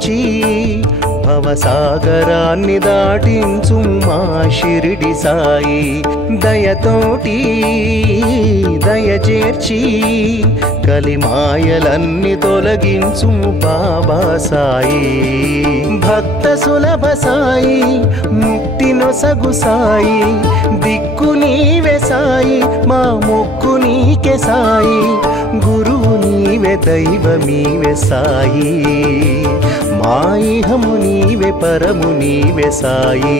బ్రోచి భవసాగరాన్ని దాటించు మా షిరిడి సాయి దయతోటి దయచేర్చి కలిమాయలన్నీ తొలగించు బాబా సాయి భక్త సులభ సాయి ముక్తి నొసగు సాయి దిక్కు నీవే సాయి మా మొక్కు నీకే సాయి గురువు నీవే దైవమీవే సాయి మా ఇహము నీవే పరము నీవే సాయి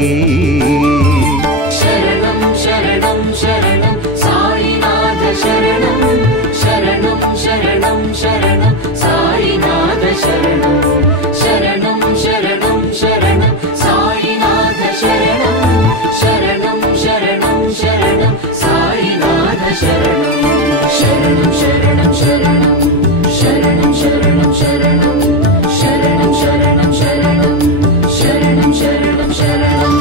శరణం శరణం శరణం సాయినాథ శరణం శరణం శరణం శరణం సాయినాథ శరణం శరణం శరణం శరణం సాయినాథ శరణం శరణం శరణం శరణం సాయినాథ శరణం శరణం శరణం శరణం శరణం శరణం శరణం శరణం శరణం శరణం శరణం శరణం శరణం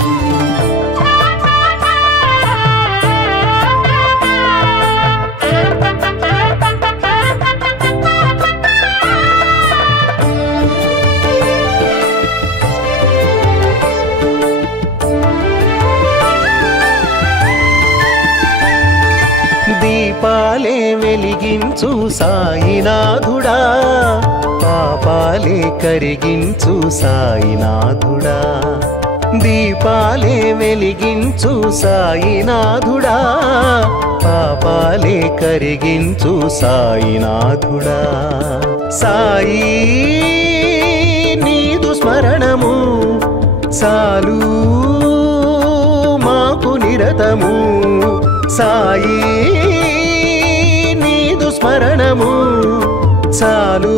దీపాలే వెలిగించు సాయినాథుడా పాపాలే కరిగించు సాయినాథుడా దీపాలే వెలిగించు సాయినాథుడా పాపాలే కరిగించు సాయినాథుడా సాయి నీదు స్మరణము చాలు మాకు నిరతము సాయి నీదు స్మరణము చాలు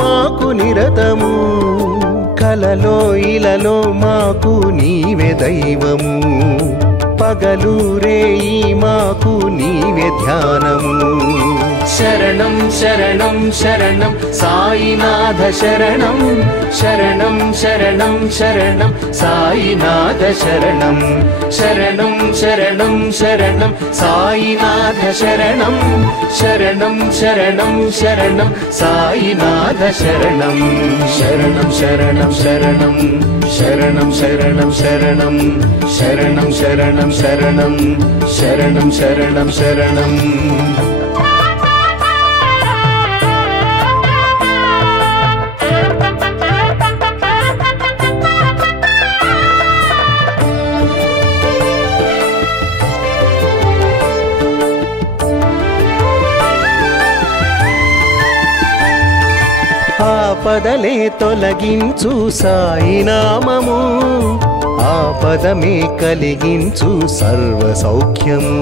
మాకు నిరతము కలలో ఇలలో మాకు నీవే దైవము పగలు రేయి మాకు నీవే ధ్యానము శరణం శరణం శరణం సాయినాథ శరణం శరణం శరణం శరణం సాయినాథ శరణం శరణం శరణం శరణం సాయినాథ శరణం శరణం శరణం శరణం సాయినాథ శరణం శరణం శరణం శరణం శరణం శరణం శరణం శరణం శరణం శరణం శరణం శరణం శరణం ఆపదలే తొలగించు సాయినామము ఆపదమే కలిగించు సర్వ సౌఖ్యము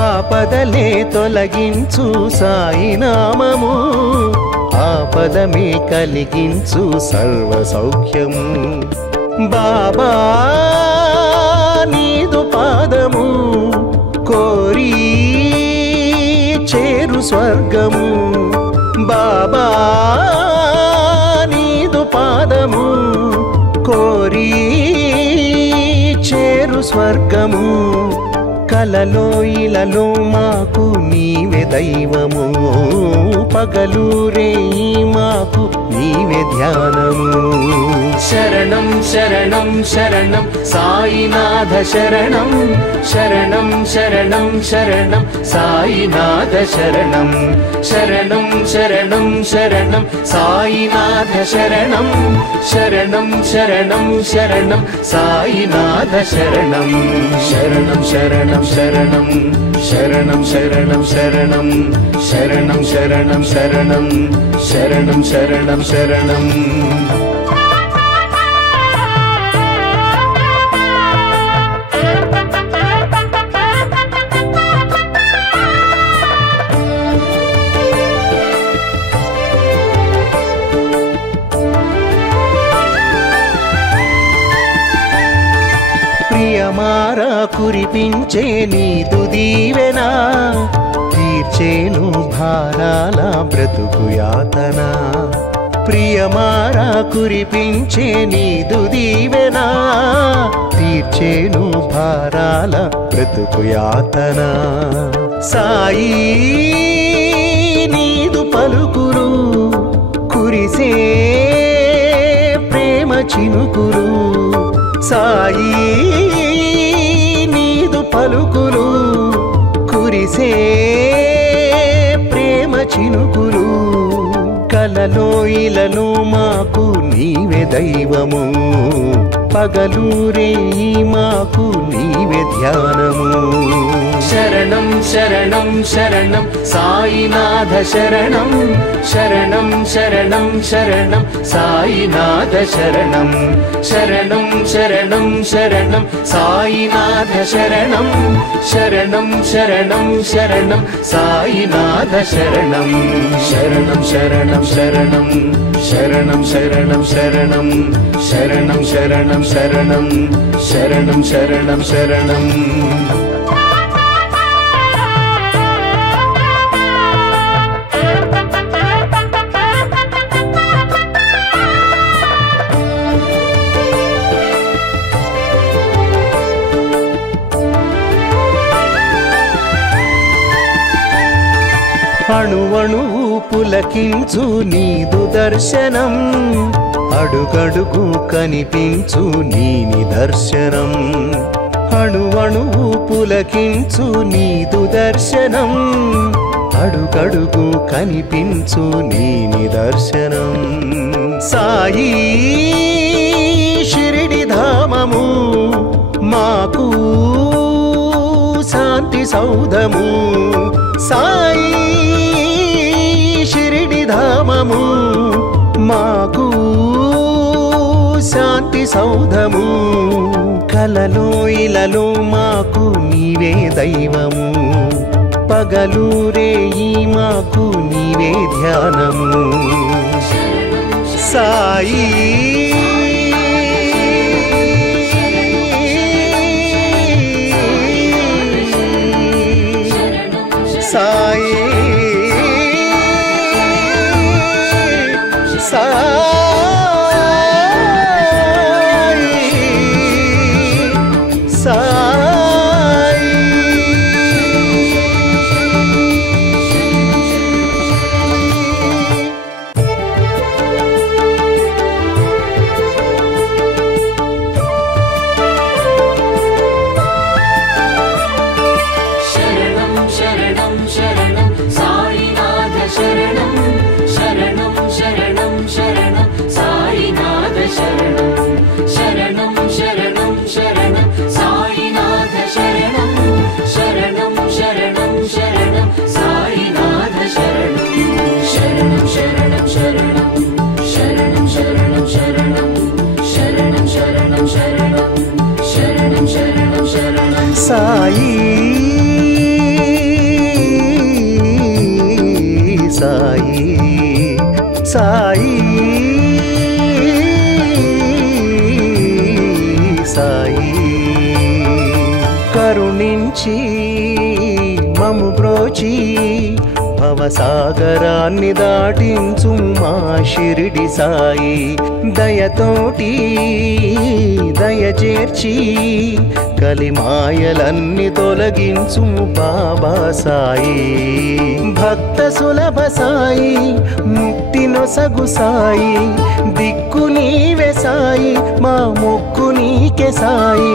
ఆపదలే తొలగించు సాయినామము ఆపదమే కలిగించు సర్వ సౌఖ్యము బాబా నీదు పాదము కోరి చేరు స్వర్గము బాబా నీదు పాదము కోరి చేరు స్వర్గము కలలో ఇలలో మాకు నీవే దైవము పగలు రేయి మాకు నీవే ధ్యానము శరణం శరణం శరణం సాయినాథ శరణం శరణం శరణం శరణం సాయినాథ శరణం శరణం శరణం శరణం సాయినాథ శరణం శరణం శరణం శరణం సాయినాథ శరణం శరణం శరణం శరణం శరణం శరణం శరణం శరణం శరణం శరణం శరణం శరణం శరణం ప్రియమారా కురిపించే నీదు దీవెనా తీర్చేను భారాల బ్రతుకు యాతన ప్రియమారా కురిపించే నీదు దీవెనా తీర్చేను భారాల బ్రతుకు యాతన సాయి నీదు పలుకురు కురిసే ప్రేమ చినుకులు సాయి నీదు పలుకులు కురిసే ప్రేమ చినుకులు కలలో ఇలలో మాకు నీవే దైవము పగలూరే మాకు నీవే ధ్యానము శరణం శరణం శరణం సాయినాథ శరణం శరణం శరణం శరణం సాయినాథ శరణం శరణం శరణం శరణం సాయినాథ శరణం శరణం శరణం శరణం సాయినాథ శరణం శరణం శరణం శరణం శరణం శరణం శరణం శరణం శరణం శరణం శరణం శరణం శరణం అణువణువు పులకించు నీదు దర్శనం అడుగడుగు కనిపించు నీ నిదర్శనం అణువణువు పులకించు నీదు దర్శనం అడుగడుగు కనిపించు నీ నిదర్శనం సాయి షిరిడి ధామము మాకు శాంతి సౌధము సాయి షిరిడి ధామము మాకు శాంతి సౌధము కలలో ఇలలో మాకు నీవే దైవము పగలూరే మాకు నీవే ధ్యానము సాయి సాయి సాయి సాయి సాయి సాయి కరుణించి మము బ్రోచి భవసాగరాన్ని దాటించు మా షిరిడి సాయి దయతోటి దయచేర్చి కలిమాయలన్నీ తొలగించు బాబా సాయి భక్త సులభ సాయి ముక్తి నొసగు సాయి దిక్కు నీవే సాయి మా మొక్కు నీకే సాయి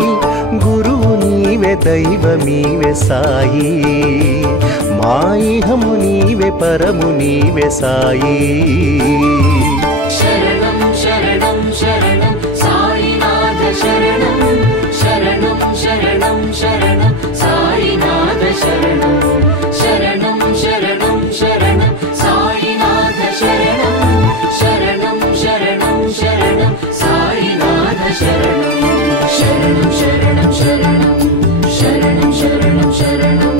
గురువు నీవే దైవమీవే సాయి మా ఇహము నీవే పరము నీవే సాయి శరణం శరణం శరణం సాయినాథ శరణం శరణం శరణం శరణం సాయినాథ శరణం శరణం శరణం శరణం సాయినాథ శరణం శరణం శరణం శరణం సాయినాథ శరణం శరణం శరణం శరణం శరణం శరణం శరణం శరణం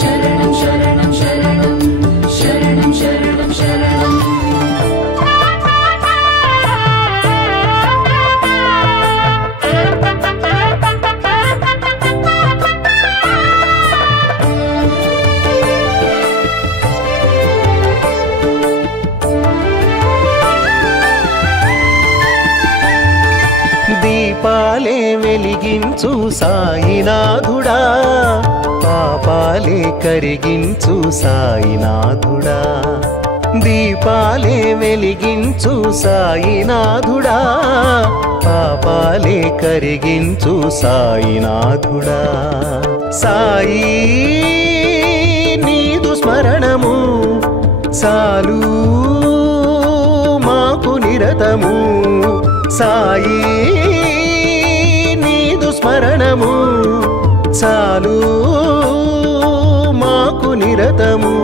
శరణం శరణం శరణం శరణం శరణం దీపాలే వెలిగించు సాయినాథుడా పాపాలే కరిగించు సాయినాథుడా దీపాలే వెలిగించు సాయినాథుడా పాపాలే కరిగించు సాయినాథుడా సాయి నీదు స్మరణము సాలు మాకు నిరతము సాయి నీదు స్మరణము చాలు మాకు నిరతము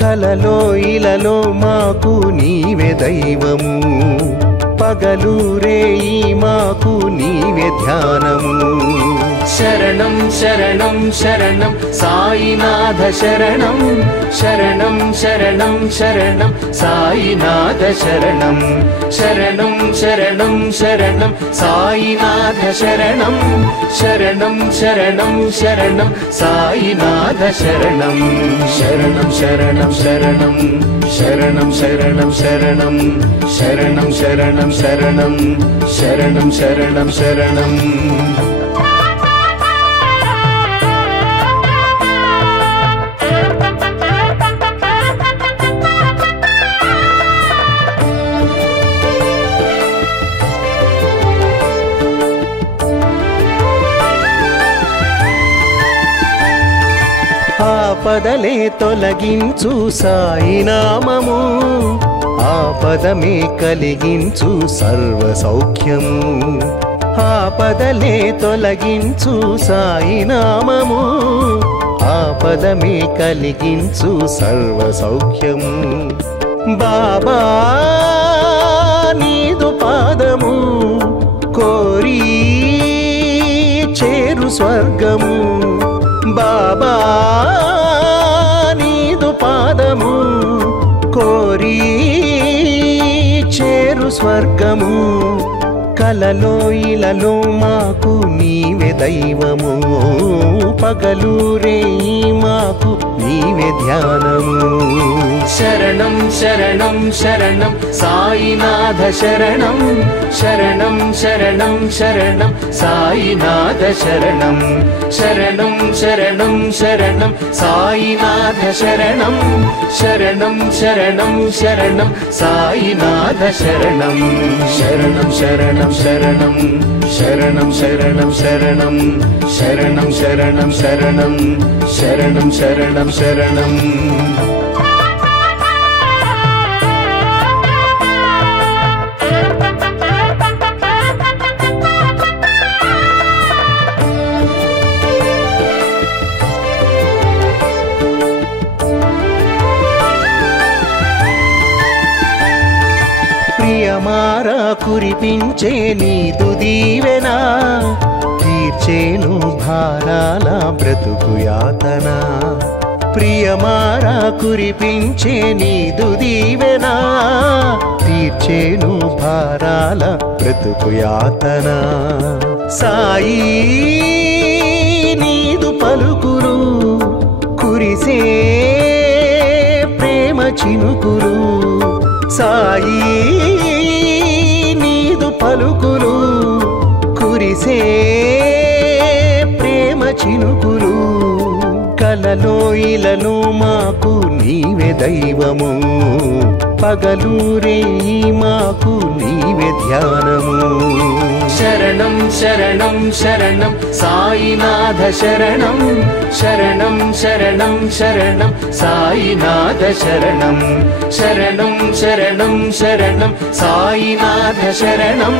కలలో ఇలలో మాకు నీవే దైవము పగలు రేయి మాకు నీవే ధ్యానము శరణం శరణం శరణం సాయినాథ శరణం శరణం శరణం శరణం సాయినాథ శరణం శరణం శరణం శరణం సాయినాథ శరణం శరణం శరణం శరణం సాయినాథ శరణం శరణం శరణం శరణం శరణం శరణం శరణం శరణం శరణం శరణం శరణం శరణం శరణం ఆపదలే తొలగించు సాయినామము ఆపదమే కలిగించు సర్వ సౌఖ్యము ఆపదలే తొలగించు సాయినామము ఆపదమే కలిగించు సర్వ సౌఖ్యము బాబా నీదు పాదము కోరి చేరు స్వర్గము బాబా నీదు పాదము కోరి చేరు స్వర్గము కలలో ఇలలో మాకు నీవే దైవము పగలు రేయి మాకు నీవే ధ్యానము శరణం శరణం శరణం సాయినాథ శరణం శరణం శరణం శరణం సాయినాథ శరణం శరణం శరణం శరణం సాయినాథ శరణం శరణం శరణం శరణం సాయినాథ శరణం శరణం శరణం శరణం శరణం శరణం శరణం శరణం శరణం శరణం శరణం శరణం శరణం ప్రియమారా కురిపించే నీదు దీవెనా తీర్చేను భారాల బ్రతుకు యాతన ప్రియమారా కురిపించే నీదు దీవెనా తీర్చేను భారాల బ్రతుకు యాతన సాయి నీదు పలుకులు కురిసే ప్రేమ చినుకులు సాయి నీదు పలుకులు కురిసే ప్రేమ చినుకులు కలలో ఇలలో మాకు నీవే దైవము పగలు రేయి మాకు నీవే ధ్యానము శరణం శరణం శరణం సాయినాథ శరణం శరణం శరణం శరణం సాయినాథ శరణం శరణం శరణం శరణం సాయినాథ శరణం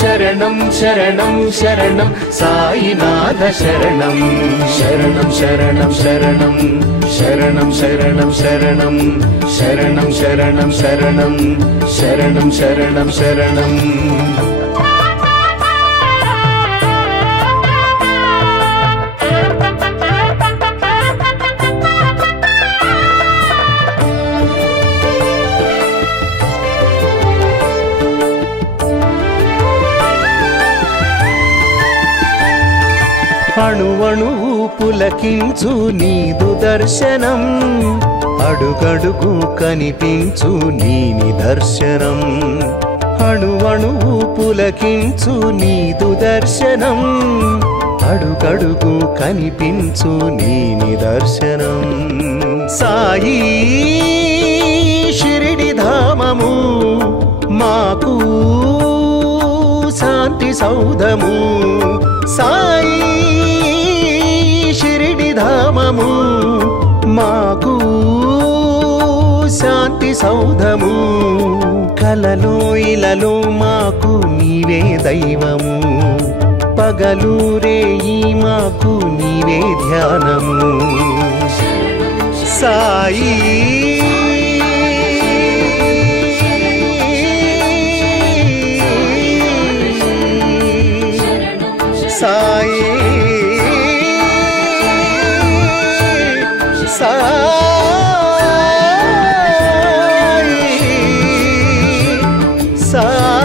శరణం శరణం శరణం సాయినాథ శరణం శరణం శరణం శరణం శరణం శరణం శరణం శరణం శరణం శరణం శరణం శరణం శరణం అణువణువు పులకించు నీదు దర్శనం అడుగడుగు కనిపించు నీ నిదర్శనం అణువణువు పులకించు నీదు దర్శనం అడుగడుగు కనిపించు నీ నిదర్శనం సాయి ధామము మాకు శాంతి సౌధము సాయి షిరిడి ధామము మాకు శాంతి సౌధము కలలో ఇలలో మాకు నీవే దైవము పగలూరేయి మాకు నీవే ధ్యానము సాయి సాయి సాయి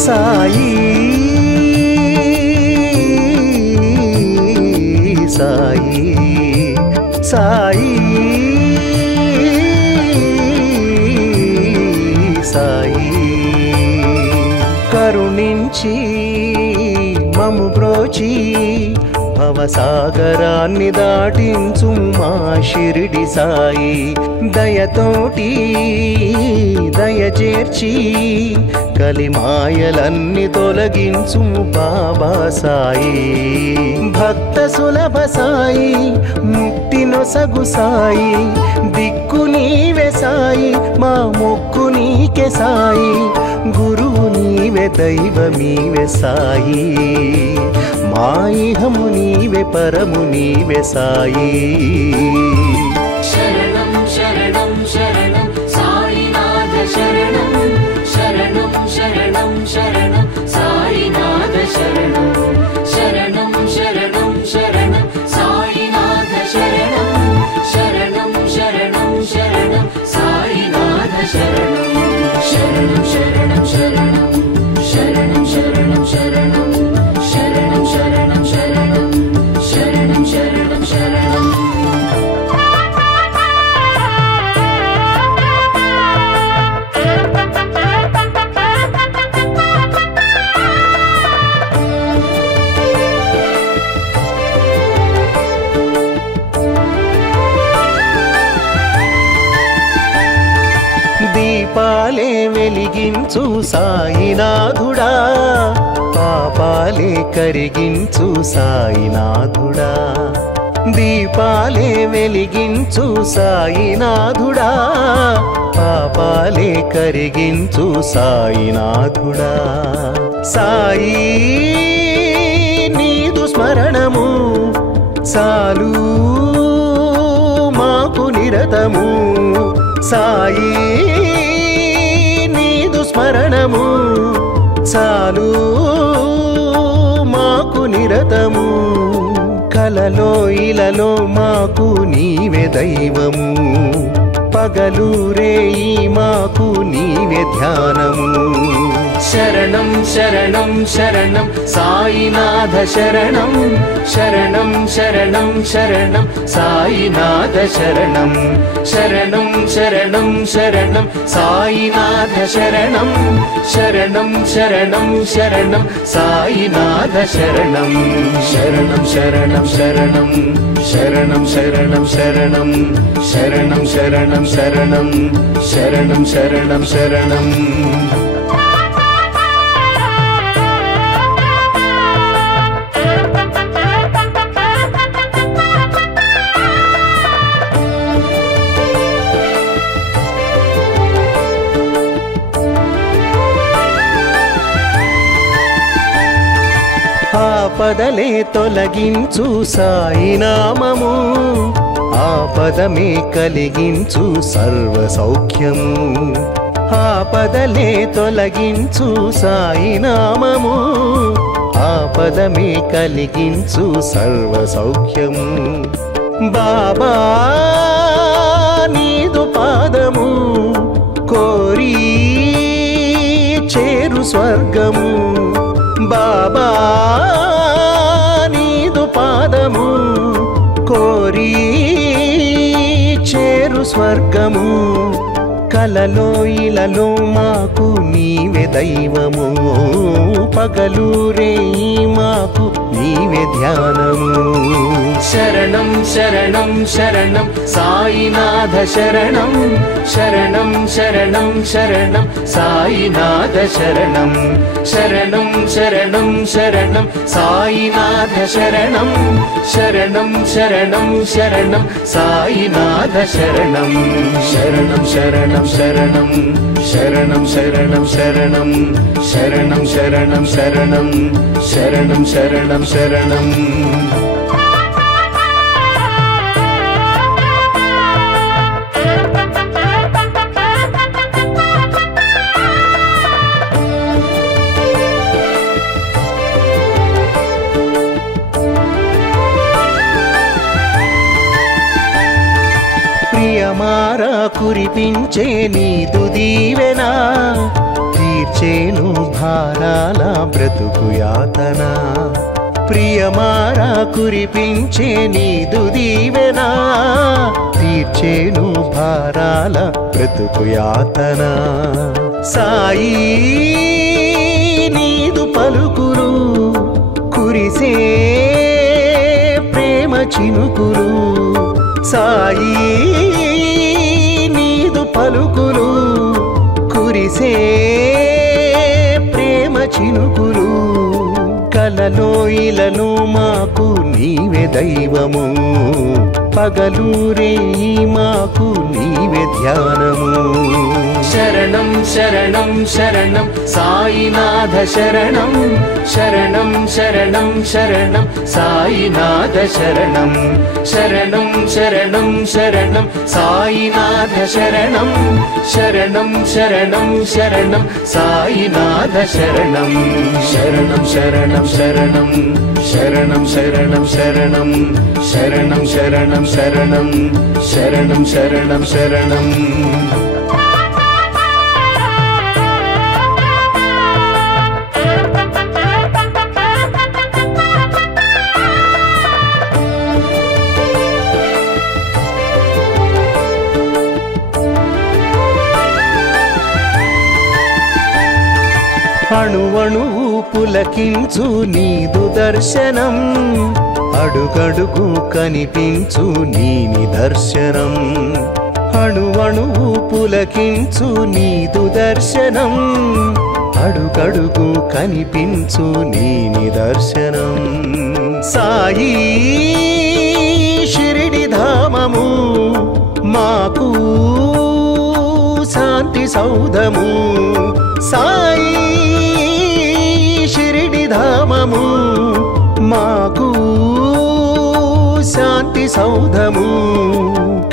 సాయి సాయి సాయి కరుణించి మము బ్రోచి భవసాగరాన్ని దాటించు మా షిరిడి సాయి దయతోటి దయచేర్చి కలిమాయలన్నీ తొలగించు బాబా సాయి భక్త సులభ సాయి ముక్తి నొసగు సాయి దిక్కు నీవే సాయి మా మొక్కు నీకే సాయి గురువు నీవే దైవమీవే సాయి మా ఇహము నీవే పరము నీవే సాయి శరణం శరణం శరణం సాయినాథ శరణం శరణం శరణం శరణం సాయినాథ శరణం శరణం శరణం శరణం సాయినాథ శరణం శరణం శరణం శరణం సాయినాథ శరణం శరణం శరణం శరణం శరణం శరణం శరణం శరణం శరణం శరణం శరణం శరణం శరణం దీపాలే వెలిగించు సాయినాథుడా పాపాలే కరిగించు సాయినాథుడా దీపాలే వెలిగించు సాయినాథుడా పాపాలే కరిగించు సాయినాథుడా సాయి నీదు స్మరణము చాలు మాకు నిరతము సాయి నీదు స్మరణము చాలు మాకు నిరతము కలలో ఇలలో మాకు నీవే దైవము పగలూరేయి మాకు నీవే ధ్యానము శరణం శరణం శరణం సాయినాథ శరణం శరణం శరణం శరణం సాయినాథ శరణం శరణం శరణం శరణం సాయినాథ శరణం శరణం శరణం శరణం సాయినాథ శరణం శరణం శరణం శరణం శరణం శరణం శరణం శరణం శరణం శరణం శరణం శరణం శరణం ఆపదలే తొలగించు సాయినామము ఆపదమే కలిగించు సర్వ సౌఖ్యము ఆపదలే తొలగించు సాయి నామము ఆపదమే కలిగించు సర్వ సౌఖ్యము బాబా నీదు పాదము కోరి చేరు స్వర్గము బాబా నీదు పాదము కోరి చేరు స్వర్గము కలలో ఇలలో మాకు నీవే దైవము పగలు రేయి మాకు నీవే ధ్యానము శరణం శరణం శరణం సాయినాథ శరణం శరణం శరణం శరణం సాయినాథ శరణం శరణం శరణం శరణం సాయినాథ శరణం శరణం శరణం శరణం సాయినాథ శరణం శరణం శరణం శరణం శరణం శరణం శరణం శరణం శరణం శరణం శరణం శరణం శరణం ప్రియమారా కురిపించే నీదు దీవెన తీర్చేను భారాల బ్రతుకు యాతన ప్రియమారా కురిపించే నీదు దీవెన తీర్చేను భారాల బ్రతుకు యాతన సాయి నీదు పలుకులు కురిసే ప్రేమ చినుకులు సాయి నీదు పలుకులు కురిసే ప్రేమ చినుకులు కలలో ఇలను మాకు నీవే దైవము పగలు రేయి మాకు నీవే ధ్యానము శరణం శరణం శరణం సాయినాథ శరణం శరణం శరణం శరణం సాయినాథ శరణం శరణం శరణం శరణం సాయినాథ శరణం శరణం శరణం శరణం సాయినాథ శరణం శరణం శరణం శరణం శరణం శరణం శరణం శరణం శరణం శరణం శరణం శరణం శరణం అణువణువు పులకించు నీదు దర్శనం అడుగడుగు కనిపించు నీ నిదర్శనం అణువణువు పులకించు నీదు దర్శనం అడుగడుగు కనిపించు నీ నిదర్శనం సాయి షిరిడి ధామము మాకు శాంతి సౌధము సాయి షిరిడి ధామము మాకు శాంతి సౌధము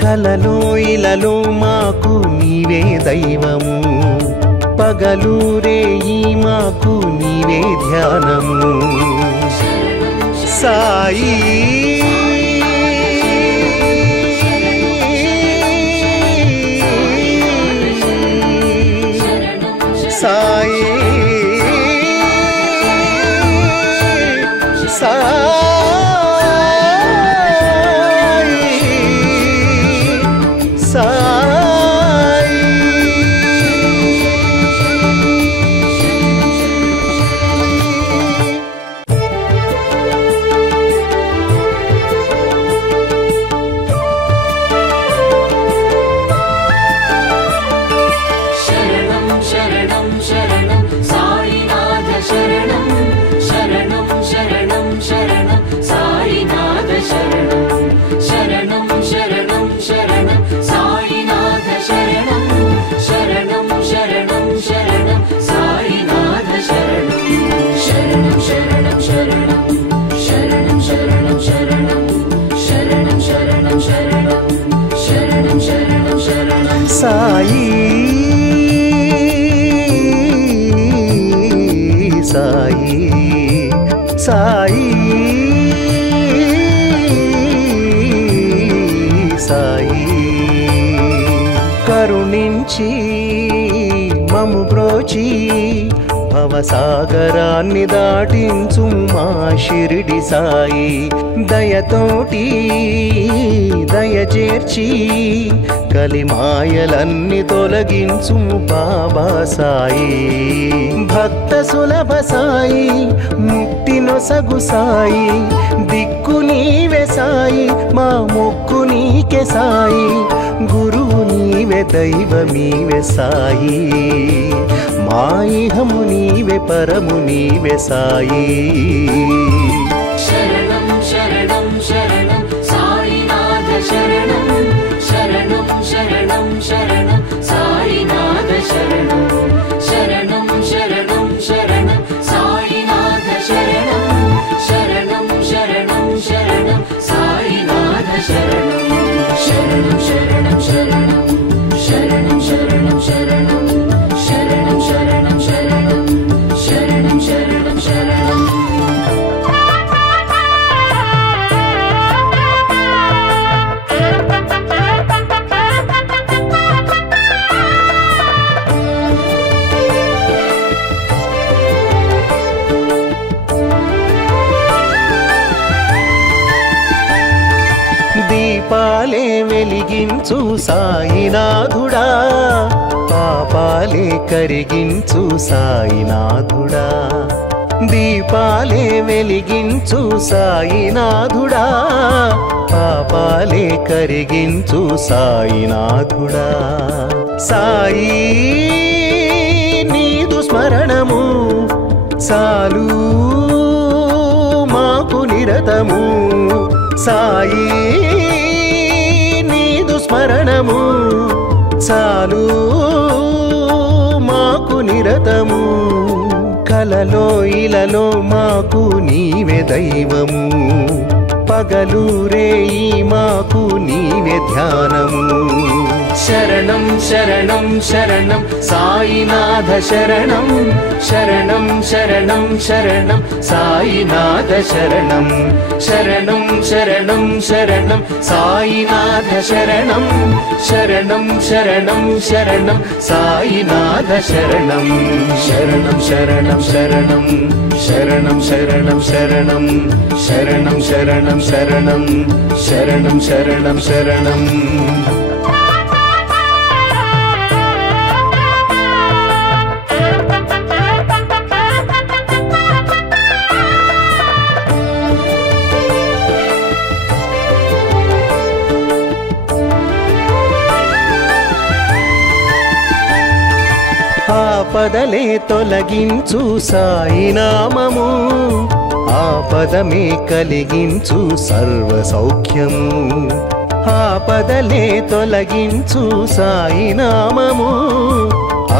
కలలో ఇలలో మాకు నీవే దైవము పగలు రేయి మాకు నీవే ధ్యానము సాయి సాయి సాయి కరుణించి మము బ్రోచి భవసాగరాన్ని దాటించు మా షిరిడి సాయి దయతోటి దయచేర్చి కలిమాయలన్నీ తొలగించు బాబా సాయి భక్త సులభ సాయి ముక్తి నొసగు సాయి దిక్కు నీవే సాయి మా మొక్కు నీకే సాయి గురువు నీవే దైవమీవే సాయి మా ఇహము నీవే పరము నీవే సాయి శరణం శరణం శరణం సాయినాథ శరణం శరణం శరణం శరణం సాయినాథ శరణం శరణం శరణం శరణం సాయినాథ శరణం శరణం శరణం శరణం సాయినాథ శరణం శరణం శరణం శరణం శరణం శరణం శరణం శరణం శరణం శరణం శరణం శరణం శరణం దీపాలే వెలిగించు సాయినాథుడా పాపాలే కరిగించు సాయినాథుడా దీపాలే వెలిగించు సాయినాథుడా పాపాలే కరిగించు సాయినాథుడా సాయి నీదు స్మరణము చాలు మాకు నిరతము సాయి నీదు స్మరణము చాలు మాకు నిరతము కలలో ఇలలో మాకు నీవే దైవము పగలు రేయి మాకు నీవే ధ్యానము శరణం శరణం శరణం సాయినాథ శరణం శరణం శరణం శరణం సాయినాథ శరణం శరణం శరణం శరణం సాయినాథ శరణం శరణం శరణం శరణం సాయినాథ శరణం శరణం శరణం శరణం శరణం శరణం శరణం శరణం శరణం శరణం శరణం శరణం శరణం ఆపదలే తొలగించు సాయినామము ఆపదమే కలిగించు సర్వ సౌఖ్యము ఆపదలే తొలగించు సాయినామము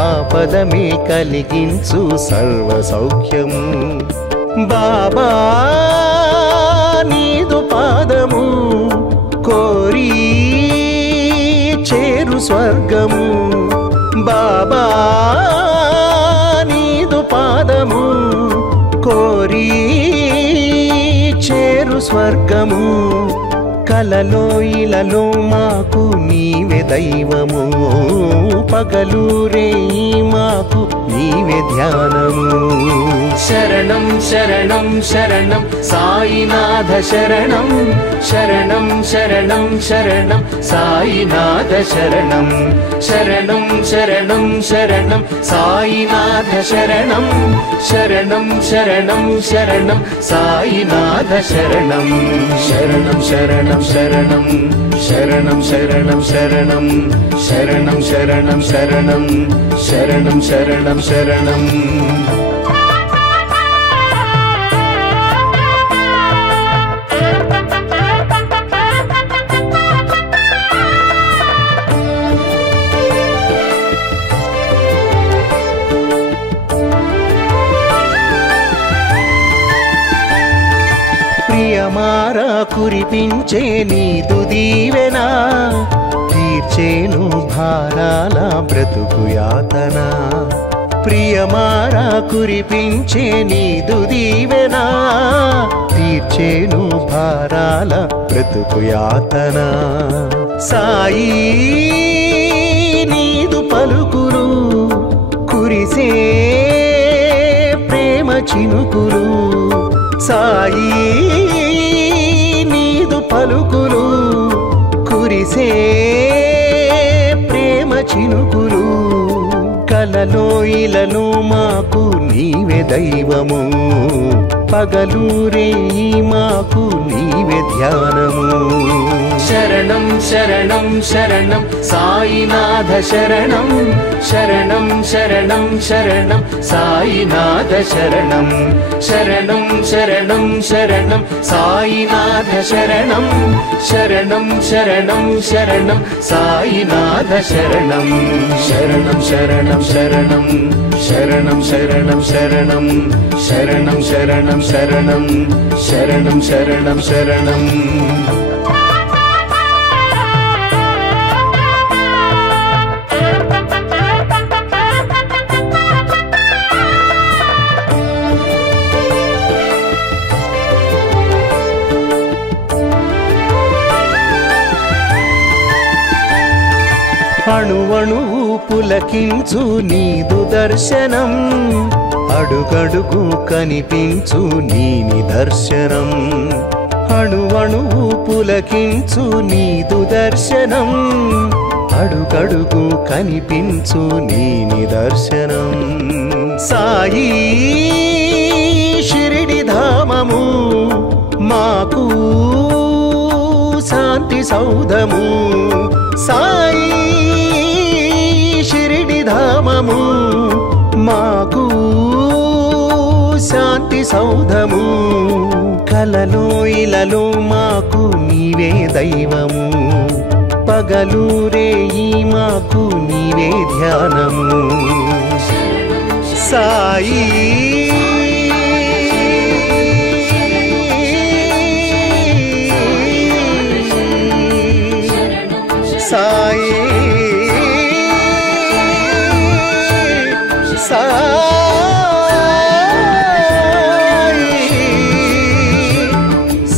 ఆపదమే కలిగించు సర్వ సౌఖ్యము బాబా నీదు పాదము కోరి చేరు స్వర్గము బాబా నీదు పాదము కోరి చేరు స్వర్గము కలలో ఇలలో మాకు నీవే దైవము పగలు రేయి మాకు నీవే ధ్యానము శరణం శరణం శరణం సాయినాథ శరణం శరణం శరణం శరణం సాయినాథ శరణం శరణం శరణం శరణం సాయినాథ శరణం శరణం శరణం శరణం సాయినాథ శరణం శరణం శరణం శరణం శరణం శరణం శరణం శరణం శరణం శరణం శరణం శరణం శరణం ప్రియమారా కురిపించే నీదు దీవెనా తీర్చేను భారాల బ్రతుకు యాతన ప్రియమారా కురిపించే నీదు దీవెనా తీర్చేను భారాల బ్రతుకు యాతన సాయి నీదు పలుకులు కురిసే ప్రేమ చినుకులు సాయి నీదు పలుకులు కురిసే ప్రేమ చినుకులు కలలో ఇలలో మాకు నీవే దైవము పగలూరే మాకు నీవే ధ్యానము శరణం శరణం శరణం సాయినాథ శరణం శరణం శరణం శరణం సాయినాథ శరణం శరణం శరణం శరణం సాయినాథ శరణం శరణం శరణం శరణం సాయినాథ శరణం శరణం శరణం శరణం శరణం శరణం శరణం శరణం శరణం శరణం శరణం శరణం శరణం అణువణువు పులకించు నీదు దర్శనం అడుగడుగు కనిపించు నీ నిదర్శనం అణువణువు పులకించు నీదు దర్శనం అడుగడుగు కనిపించు నీ నిదర్శనం సాయి షిరిడి ధామము మాకు శాంతి సౌధము సాయి షిరిడి ధామము మాకు శాంతి సౌధము కలలో ఇలలో మాకు నీవే దైవము పగలూరే మాకు నీవే ధ్యానము సాయి సాయి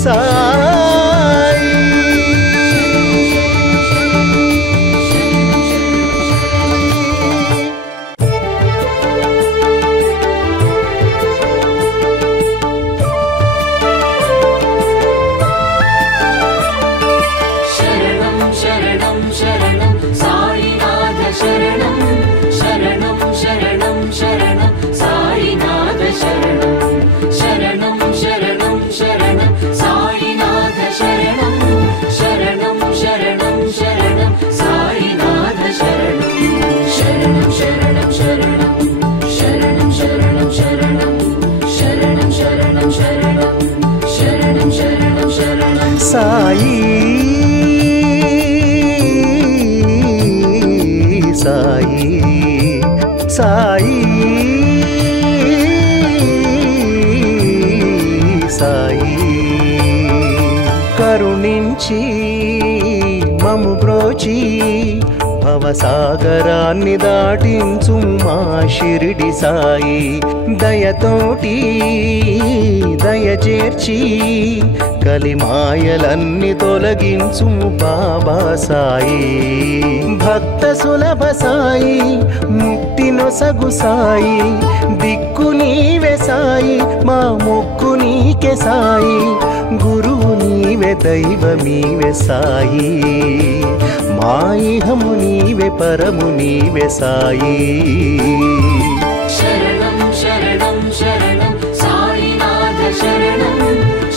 సాయి సాయి సాయి సాయి కరుణించి మము బ్రోచి భవసాగరాన్ని దాటించు మా షిరిడి సాయి దయతోటి దయచేర్చి కలిమాయలన్నీ తొలగించు బాబా సాయి భక్త సులభ సాయి ముక్తి నొసగు సాయి దిక్కు నీవే సాయి మా మొక్కు నీకే సాయి గురువు నీవే దైవమీవే సాయి మా ఇహము నీవే పరము నీవే సాయి శరణం శరణం శరణం సాయినాథ శరణం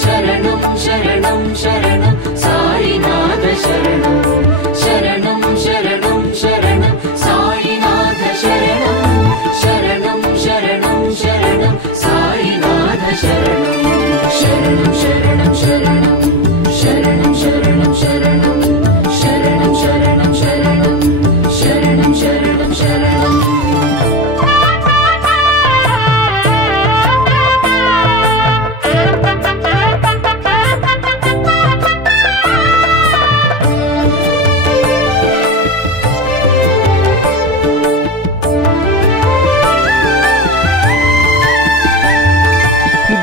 శరణం శరణం శరణం సాయినాథ శరణం శరణం శరణం శరణం సాయినాథ శరణం శరణం శరణం శరణం సాయినాథ శరణం శరణం శరణం శరణం శరణం శరణం శరణం శరణం శరణం శరణం శరణం శరణం శరణం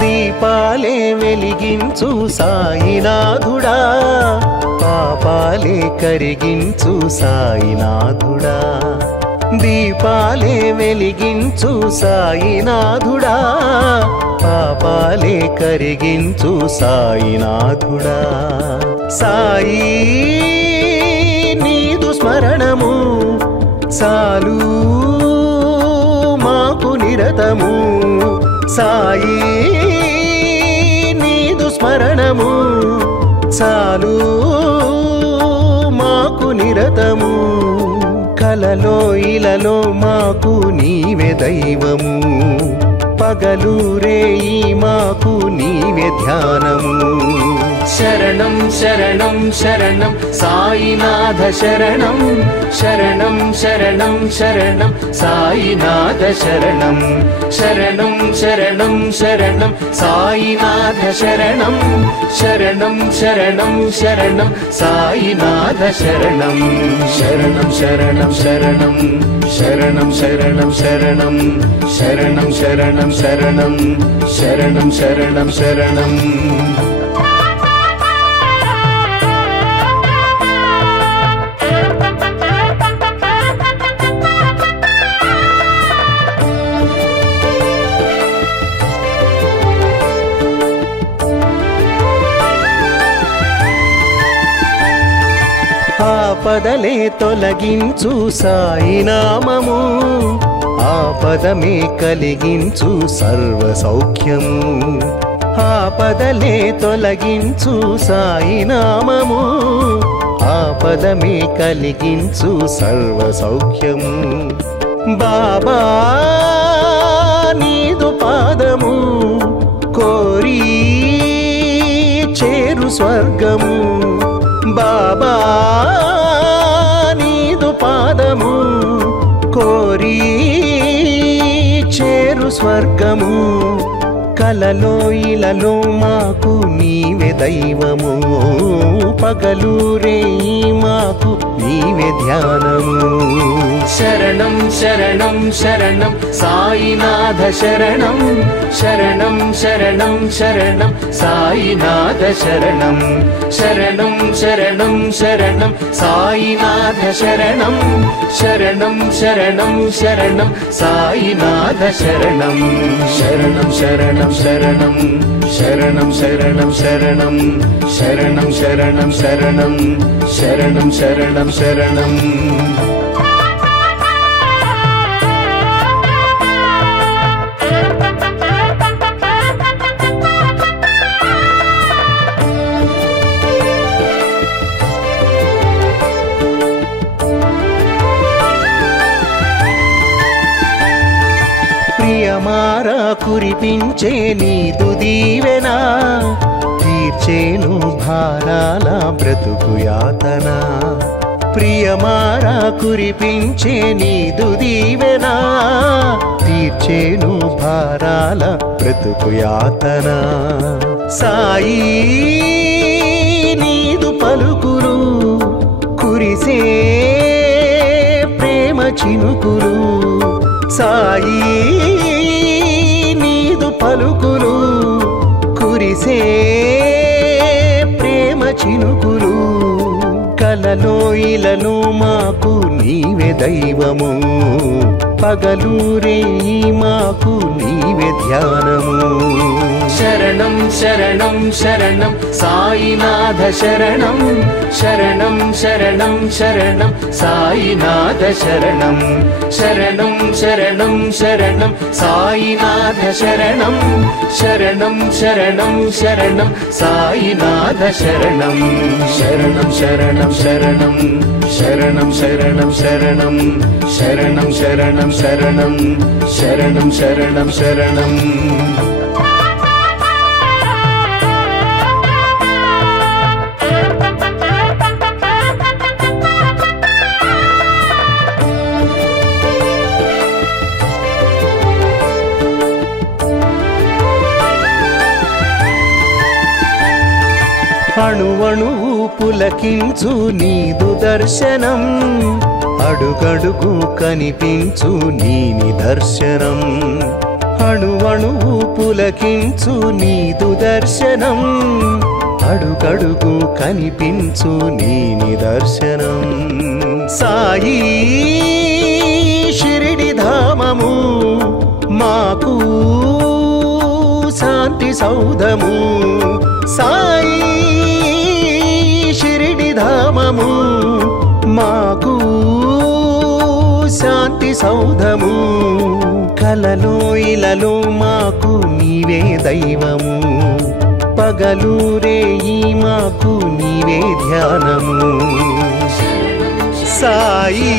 దీపాలే వెలిగించు సాయినాథుడా పాప పాపాలే కరిగించు సాయినాథుడా దీపాలే వెలిగించు సాయినాథుడా పాపాలే కరిగించు సాయినాథుడా సాయి నీదు స్మరణము చాలు మాకు నిరతము సాయి నీదు స్మరణము చాలు మాకు నిరతము కలలో ఇలలో మాకు నీవే దైవము పగలు రేయి మాకు నీవే ధ్యానము శరణం శరణం శరణం సాయినాథ శరణం శరణం శరణం శరణం సాయినాథ శరణం శరణం శరణం శరణం సాయినాథ శరణం శరణం శరణం శరణం సాయినాథ శరణం శరణం శరణం శరణం శరణం శరణం శరణం శరణం శరణం శరణం శరణం శరణం శరణం ఆపదలే తొలగించు సాయినామము ఆపదమే కలిగించు సర్వ సౌఖ్యము ఆపదలే తొలగించు సాయినామము ఆపదమే కలిగించు సర్వ సౌఖ్యము బాబా నీదు పాదము కోరి చేరు స్వర్గము బాబా నీదు పాదము కోరి చేరు స్వర్గము కలలో ఇలలో మాకు నీవే దైవము పగలు రేయి మాకు నీవే ధ్యానము శరణం శరణం శరణం సాయినాథ శరణం శరణం శరణం శరణం సాయినాథ శరణం శరణం శరణం శరణం సాయినాథ శరణం శరణం శరణం శరణం సాయినాథ శరణం శరణం శరణం శరణం శరణం శరణం శరణం శరణం శరణం శరణం శరణం శరణం శరణం ప్రియమారా కురిపించే నీదు దీవెనా తీర్చేను భారాల బ్రతుకు యాతన ప్రియమారా కురిపించే నీదు దీవెనా తీర్చేను భారాల బ్రతుకు యాతన సాయి నీదు పలుకులు కురిసే ప్రేమ చినుకులు సాయి నీదు పలుకులు కురిసే ప్రేమ చినుకులు కలలో ఇలలో మాకు నీవే దైవము పగలు రేయి మాకు నీవే ధ్యానము శరణం శరణం శరణం సాయినాథ శరణం శరణం శరణం శరణం సాయినాథ శరణం శరణం శరణం శరణం సాయినాథ శరణం శరణం శరణం శరణం సాయినాథ శరణం శరణం శరణం శరణం శరణం శరణం శరణం శరణం శరణం శరణం శరణం శరణం శరణం అణువణువు పులకించు నీదు దర్శనం అడుగడుగు కనిపించు నీ నిదర్శనం అణువణువు పులకించు నీదు దర్శనం అడుగడుగు కనిపించు నీ నిదర్శనం సాయి షిరిడి ధామము మాకు శాంతి సౌధము సాయి షిరిడి ధామము మాకు శాంతి సౌధము కలలో ఇలలో మాకు నీవే దైవము పగలు రేయి మాకు నీవే ధ్యానము సాయి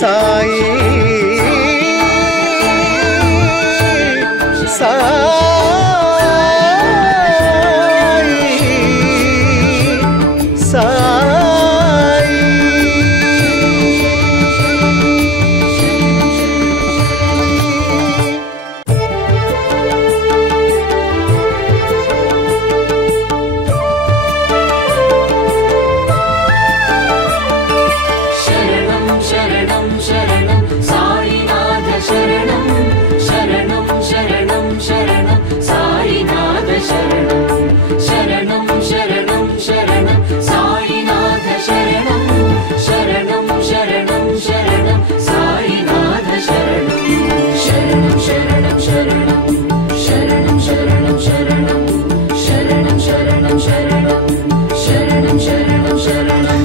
సాయి సాయి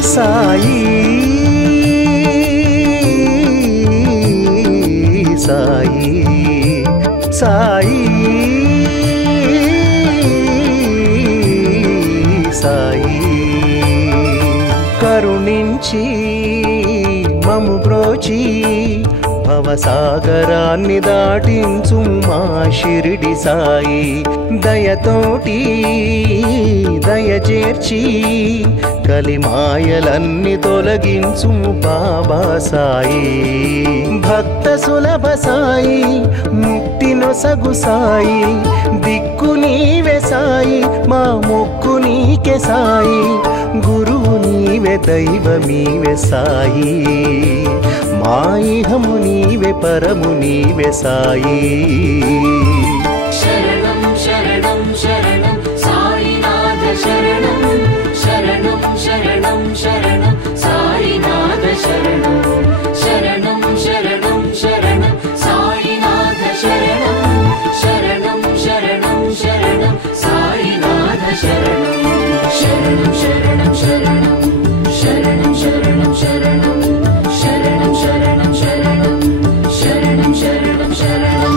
సాయి సాయి సాయి కరుణించి మము బ్రోచి భవసాగరాన్ని దాటించు మా షిరిడి సాయి దయతోటి దయచేర్చి కలిమాయలన్నీ తొలగించు బాబా సాయి భక్త సులభ సాయి ముక్తి నొసగు సాయి దిక్కు నీవే సాయి మా మొక్కు నీకే సాయి గురువు నీవే దైవమీవే సాయి మా ఇహము నీవే పరము నీవే సాయి శరణం శరణం శరణం సాయినాథ శరణం శరణం శరణం శరణం సాయినాథ శరణం శరణం శరణం శరణం సాయినాథ శరణం శరణం శరణం శరణం సాయినాథ శరణం శరణం శరణం శరణం శరణం శరణం శరణం శరణం శరణం శరణం శరణం శరణం శరణం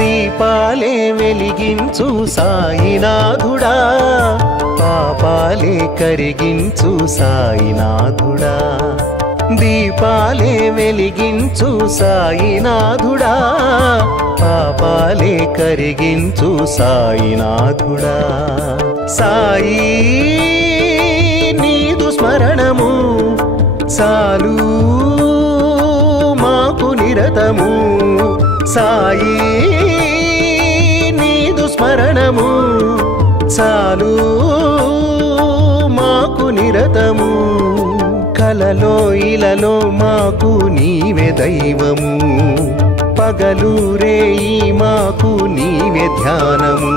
దీపాలే వెలిగించు సాయినాథుడా పాపాలే కరిగించు సాయినాథుడా దీపాలే వెలిగించు సాయినాథుడా పాపాలే కరిగించు సాయినాథుడా సాయి నీదు స్మరణము చాలు మాకు నిరతము సాయి నీదు స్మరణము చాలు మాకు నిరతము కలలో ఇలలో మాకు నీవే దైవము పగలు రేయి మాకు నీవే ధ్యానము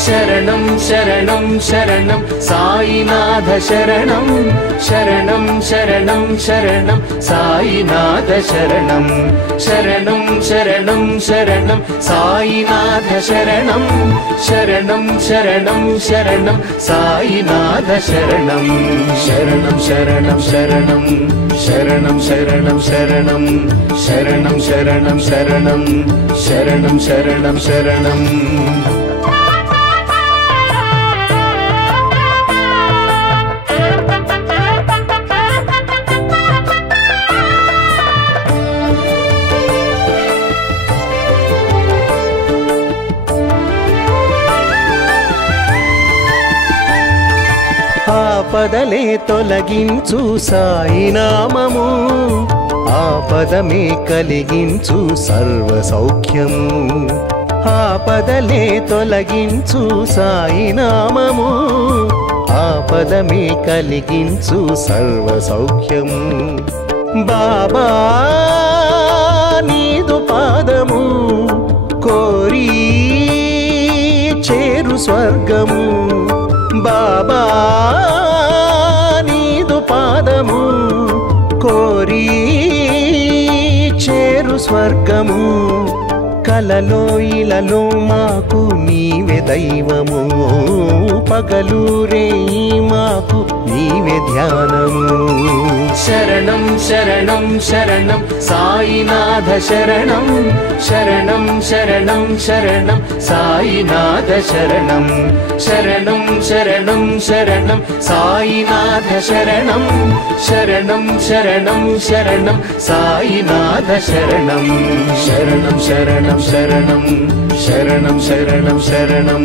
శరణం శరణం శరణం సాయినాథ శరణం శరణం శరణం శరణం సాయినాథ శరణం శరణం శరణం శరణం సాయినాథ శరణం శరణం శరణం శరణం సాయినాథ శరణం శరణం శరణం శరణం శరణం శరణం శరణం శరణం శరణం శరణం శరణం శరణం శరణం ఆపదలే తొలగించు సాయినామము ఆపదమే కలిగించు సర్వ సౌఖ్యము ఆపదలే తొలగించు సాయినామము ఆపదమే కలిగించు సర్వ సౌఖ్యము బాబా నీదు పాదము కోరి చేరు స్వర్గము బాబా నీదు పాదము కోరి చేరు స్వర్గము కలలో ఇలలో మాకు నీవే దైవము పగలూరే మాకు నీవే ధ్యానము శరణం శరణం శరణం సాయినాథ శరణం శరణం శరణం శరణం సాయినాథ శరణం శరణం శరణం శరణం సాయినాథ శరణం శరణం శరణం శరణం సాయినాథ శరణం శరణం శరణం శరణం శరణం శరణం శరణం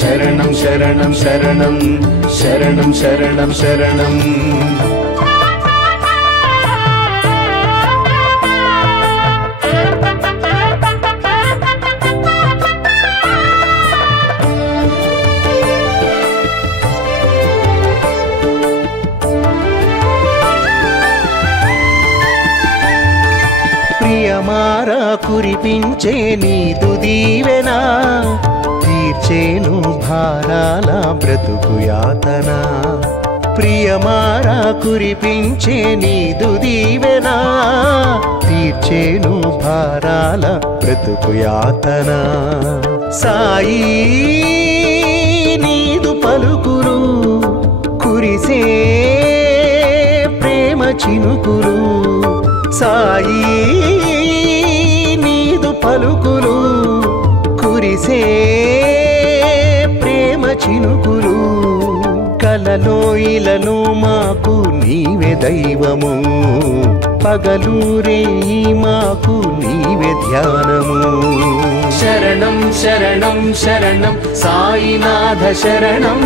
శరణం శరణం శరణం శరణం శరణం శరణం ప్రియమారా కురిపించే నీదు దీవెనా తీర్చేను భారాల బ్రతుకు యాతన ప్రియమారా కురిపించే నీదు దీవెనా తీర్చేను భారాల బ్రతుకు యాతన సాయి నీదు పలుకులు కురిసే ప్రేమ చినుకులు సాయి నీదు పలుకులు కురిసే ప్రేమ చినుకులు కలలో ఇలలో మాకు నీవే దైవము పగలూరే మాకు నీవే ధ్యానము శరణం శరణం శరణం సాయినాథ శరణం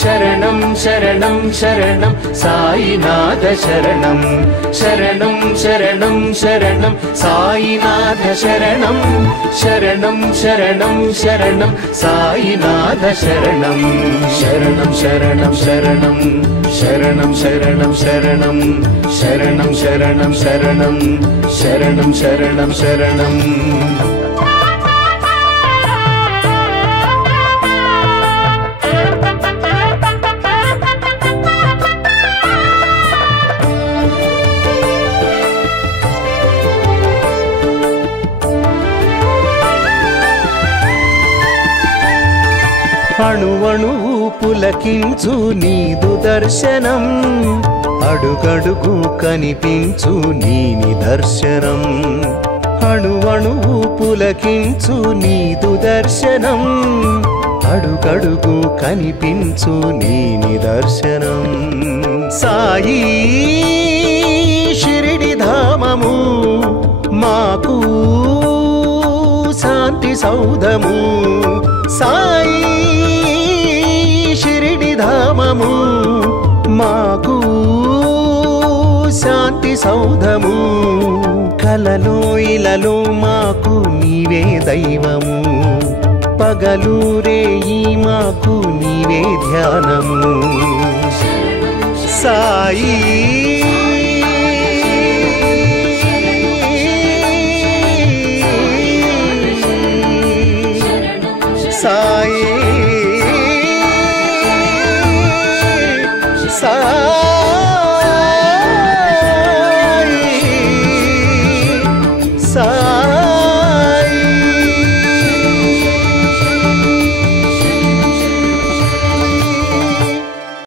శరణం శరణం శరణం సాయినాథ శరణం శరణం శరణం శరణం సాయినాథ శరణం శరణం శరణం శరణం సాయినాథ శరణం శరణం శరణం శరణం శరణం శరణం శరణం శరణం శరణం శరణం శరణం శరణం శరణం అణువణువు పులకించు నీదు దర్శనం అడుగడుగు కనిపించు నీ నిదర్శనం అణువణువు పులకించు నీదు దర్శనం అడుగడుగు కనిపించు నీ నిదర్శనం సాయి షిరిడి ధామము మాకు శాంతి సౌధము సాయి షిరిడి ధామము మాకు శాంతి సౌధము కలలో ఇలలో మాకు నీవే దైవము పగలూరే మాకు నీవే ధ్యానము సాయి సాయి